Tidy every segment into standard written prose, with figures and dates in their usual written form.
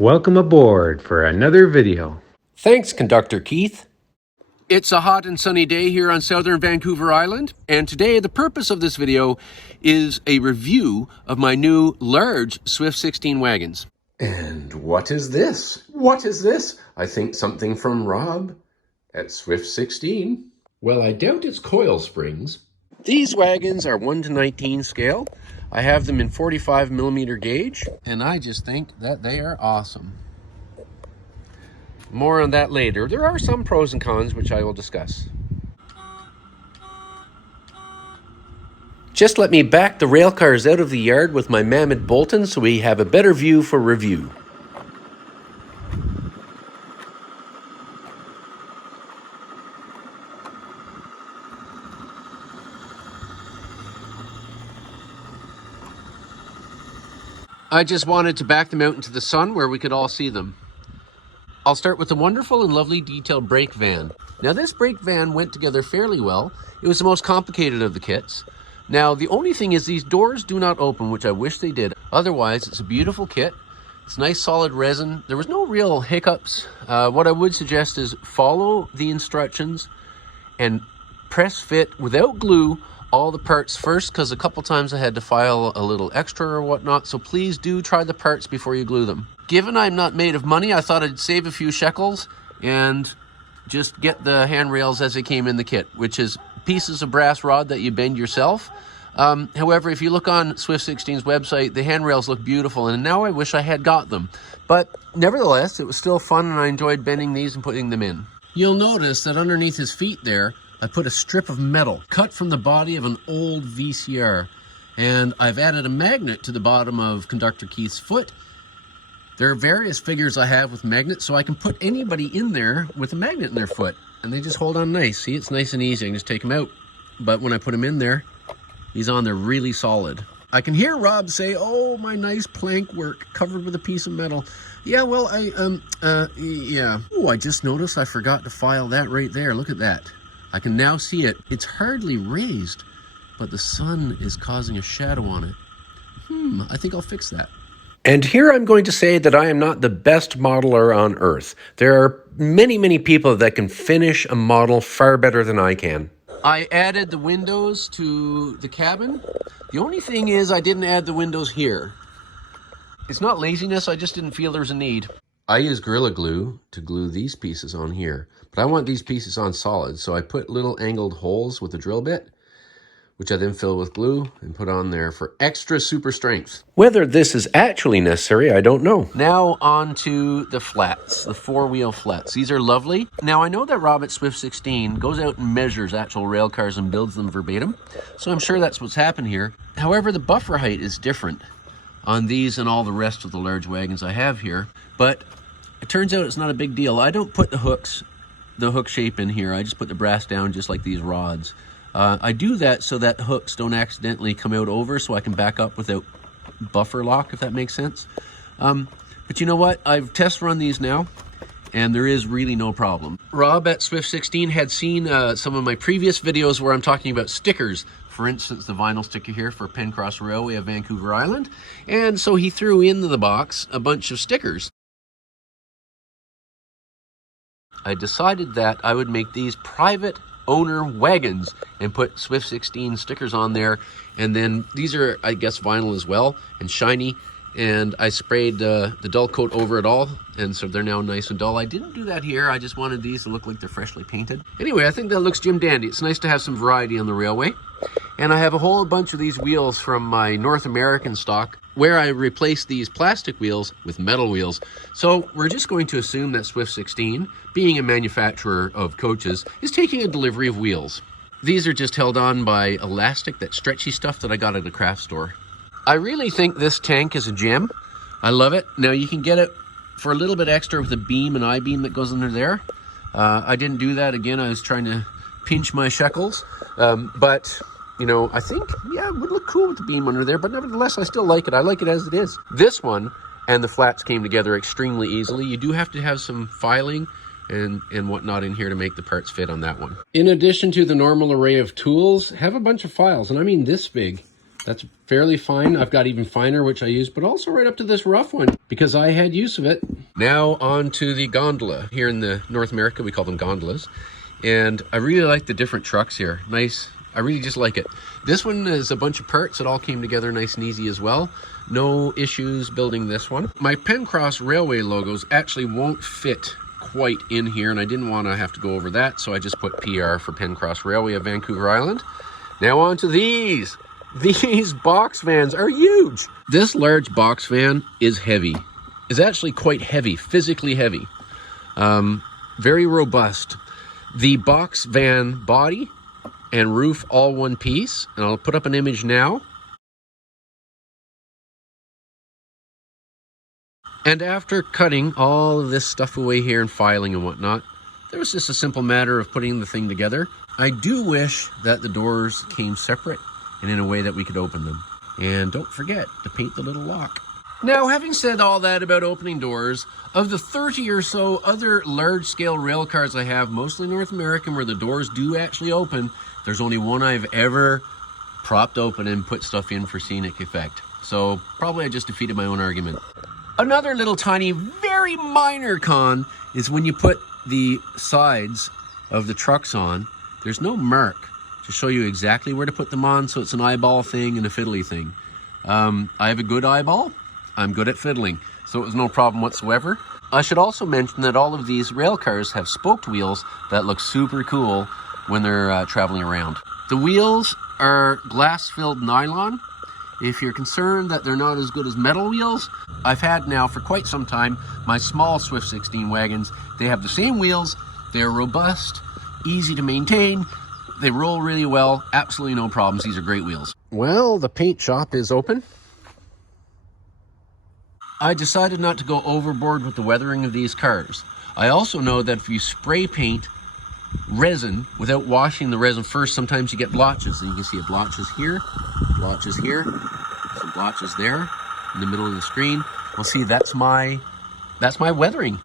Welcome aboard for another video. Thanks, Conductor Keith. It's a hot and sunny day here on southern Vancouver Island, and today the purpose of this video is a review of my new large Swift 16 wagons. And what is this? What is this? I think something from Rob at Swift 16. Well, I doubt it's coil springs. These wagons are 1:19 scale. I have them in 45mm gauge, and I just think that they are awesome. More on that later. There are some pros and cons which I will discuss. Just let me back the rail cars out of the yard with my Mammoth Bolton so we have a better view for review. I just wanted to back them out into the sun where we could all see them. I'll start with the wonderful and lovely detailed brake van. Now this brake van went together fairly well. It was the most complicated of the kits. Now the only thing is these doors do not open, which I wish they did. Otherwise it's a beautiful kit. It's nice solid resin. There was no real hiccups. What I would suggest is follow the instructions and press fit without glue all the parts first, because a couple times I had to file a little extra or whatnot, so please do try the parts before you glue them. Given I'm not made of money, I thought I'd save a few shekels and just get the handrails as they came in the kit, which is pieces of brass rod that you bend yourself. However, if you look on Swift 16's website, the handrails look beautiful, and now I wish I had got them. But nevertheless, it was still fun, and I enjoyed bending these and putting them in. You'll notice that underneath his feet there, I put a strip of metal cut from the body of an old VCR, and I've added a magnet to the bottom of Conductor Keith's foot. There are various figures I have with magnets, so I can put anybody in there with a magnet in their foot, and they just hold on nice. See, it's nice and easy. I can just take them out, but when I put him in there, he's on there really solid. I can hear Rob say, "Oh, my nice plank work covered with a piece of metal." Yeah, well, yeah. Oh, I just noticed I forgot to file that right there. Look at that. I can now see it. It's hardly raised, but the sun is causing a shadow on it. I think I'll fix that. And here I'm going to say that I am not the best modeler on earth. There are many, many people that can finish a model far better than I can. I added the windows to the cabin. The only thing is I didn't add the windows here. It's not laziness, I just didn't feel there was a need. I use Gorilla Glue to glue these pieces on here, but I want these pieces on solid, so I put little angled holes with a drill bit, which I then fill with glue and put on there for extra super strength. Whether this is actually necessary, I don't know. Now on to the flats, the four-wheel flats. These are lovely. Now I know that Rob at Swift 16 goes out and measures actual rail cars and builds them verbatim, so I'm sure that's what's happened here. However, the buffer height is different on these and all the rest of the large wagons I have here, but it turns out it's not a big deal. I don't put the hook shape in here. I just put the brass down just like these rods. I do that so that hooks don't accidentally come out over, so I can back up without buffer lock, if that makes sense. But you know what? I've test run these now, and there is really no problem. Rob at Swift 16 had seen some of my previous videos where I'm talking about stickers. For instance, the vinyl sticker here for Pencross Railway of Vancouver Island. And so he threw into the box a bunch of stickers. I decided that I would make these private owner wagons and put Swift 16 stickers on there. And then these are, I guess, vinyl as well and shiny. And I sprayed the dull coat over it all, and so they're now nice and dull. I didn't do that here. I just wanted these to look like they're freshly painted. Anyway, I think that looks Jim Dandy. It's nice to have some variety on the railway. And I have a whole bunch of these wheels from my North American stock where I replaced these plastic wheels with metal wheels. So we're just going to assume that Swift 16, being a manufacturer of coaches, is taking a delivery of wheels. These are just held on by elastic, that stretchy stuff that I got at a craft store. I really think this tank is a gem. I love it. Now you can get it for a little bit extra with a beam and I-beam that goes under there. I didn't do that. Again, I was trying to pinch my shekels. But, you know, I think, yeah, it would look cool with the beam under there. But nevertheless, I still like it. I like it as it is. This one and the flats came together extremely easily. You do have to have some filing and whatnot in here to make the parts fit on that one. In addition to the normal array of tools, have a bunch of files. And I mean this big. That's fairly fine. I've got even finer, which I use, but also right up to this rough one because I had use of it. Now on to the gondola. Here in the North America, we call them gondolas. And I really like the different trucks here. Nice. I really just like it. This one is a bunch of parts that all came together nice and easy as well. No issues building this one. My Pencross Railway logos actually won't fit quite in here, and I didn't want to have to go over that, so I just put PR for Pencross Railway of Vancouver Island. Now on to these. These box vans are huge. This large box van is heavy. Is actually quite heavy, physically heavy. Very robust. The box van body and roof all one piece, and I'll put up an image now. And after cutting all of this stuff away here and filing and whatnot, there was just a simple matter of putting the thing together. I do wish that the doors came separate and in a way that we could open them. And don't forget to paint the little lock. Now, having said all that about opening doors, of the 30 or so other large-scale rail cars I have, mostly North American, where the doors do actually open, there's only one I've ever propped open and put stuff in for scenic effect. So probably I just defeated my own argument. Another little tiny, very minor con is when you put the sides of the trucks on, there's no mark to show you exactly where to put them on, so it's an eyeball thing and a fiddly thing. I have a good eyeball. I'm good at fiddling, so it was no problem whatsoever. I should also mention that all of these rail cars have spoked wheels that look super cool when they're traveling around. The wheels are glass-filled nylon. If you're concerned that they're not as good as metal wheels, I've had now for quite some time my small Swift 16 wagons. They have the same wheels. They're robust, easy to maintain. They roll really well. Absolutely no problems. These are great wheels. Well, the paint shop is open. I decided not to go overboard with the weathering of these cars. I also know that if you spray paint resin without washing the resin first, sometimes you get blotches. And you can see blotches here, some blotches there in the middle of the screen. Well, see, that's my weathering.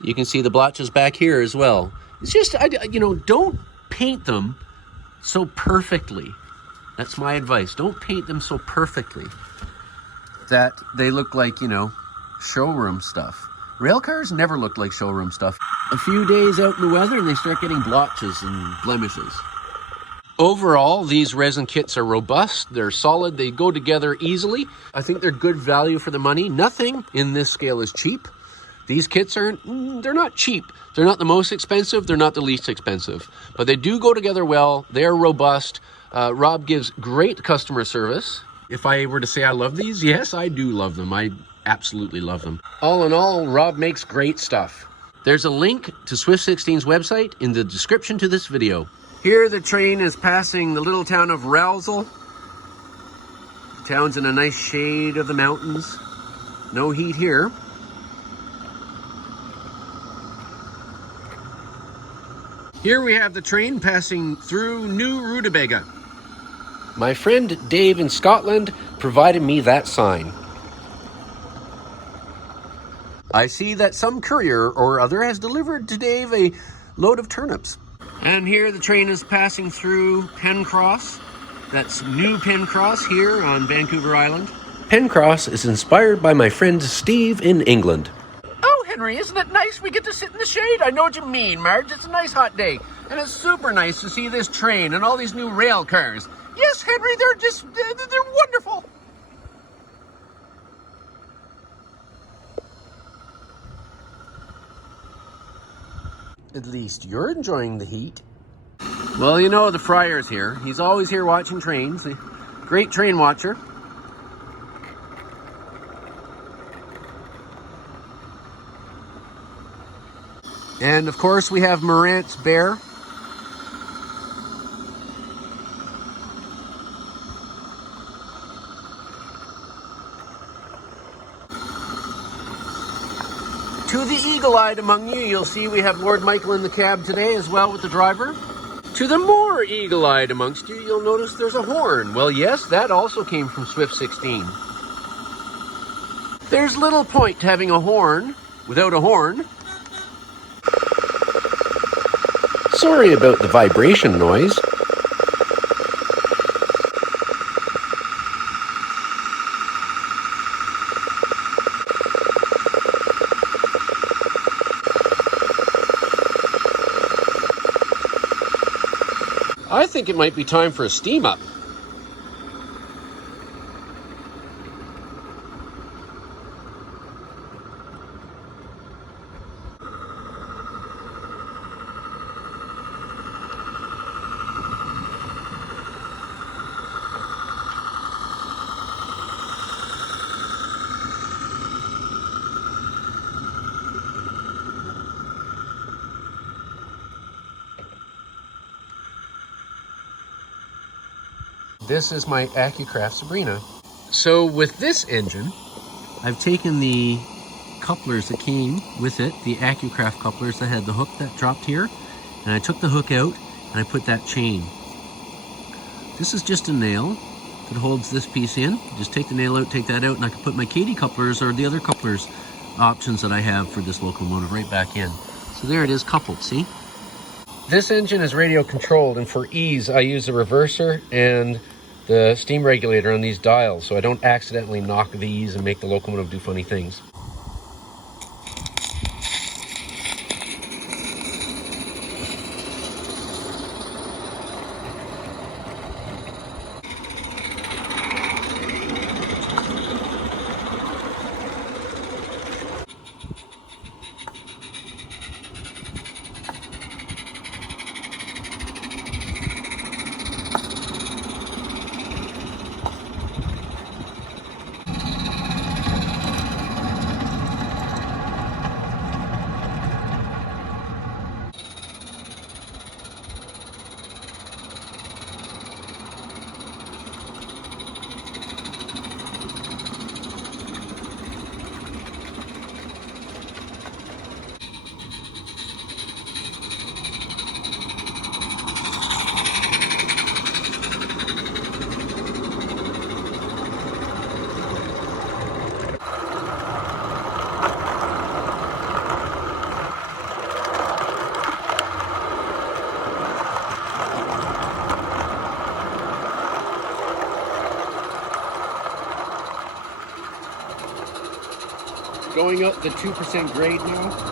You can see the blotches back here as well. It's just, don't paint them so perfectly. That's my advice. Don't paint them so perfectly that they look like, showroom stuff. Rail cars never look like showroom stuff. A few days out in the weather and they start getting blotches and blemishes. Overall, these resin kits are robust, they're solid, they go together easily. I think they're good value for the money. Nothing in this scale is cheap. These kits they're not cheap. They're not the most expensive, they're not the least expensive. But they do go together well, they're robust. Rob gives great customer service. If I were to say I love these, yes, I do love them. I absolutely love them. All in all, Rob makes great stuff. There's a link to Swift 16's website in the description to this video. Here the train is passing the little town of Rousel. The town's in a nice shade of the mountains. No heat here. Here we have the train passing through New Rutabaga. My friend Dave in Scotland provided me that sign. I see that some courier or other has delivered to Dave a load of turnips. And here the train is passing through Pencross. That's New Pencross here on Vancouver Island. Pencross is inspired by my friend Steve in England. Oh, Henry, isn't it nice we get to sit in the shade? I know what you mean, Marge. It's a nice hot day. And it's super nice to see this train and all these new rail cars. Yes, Henry, they're wonderful. At least you're enjoying the heat. Well, the Friar's here. He's always here watching trains. A great train watcher. And of course we have Morant's bear. To the eagle-eyed among you, you'll see we have Lord Michael in the cab today as well with the driver. To the more eagle-eyed amongst you, you'll notice there's a horn. Well, yes, that also came from Swift 16. There's little point to having a horn without a horn. Sorry about the vibration noise. I think it might be time for a steam up. This is my AccuCraft Sabrina. So with this engine, I've taken the couplers that came with it, the AccuCraft couplers that had the hook that dropped here, and I took the hook out and I put that chain. This is just a nail that holds this piece in. Just take the nail out, take that out, and I can put my Katy couplers or the other couplers options that I have for this locomotive right back in. So there it is coupled, see? This engine is radio controlled, and for ease I use the reverser and the steam regulator on these dials so I don't accidentally knock these and make the locomotive do funny things. Going up the 2% grade now.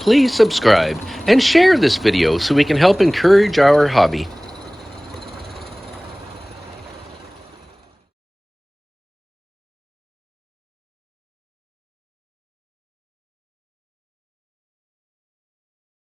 Please subscribe and share this video so we can help encourage our hobby.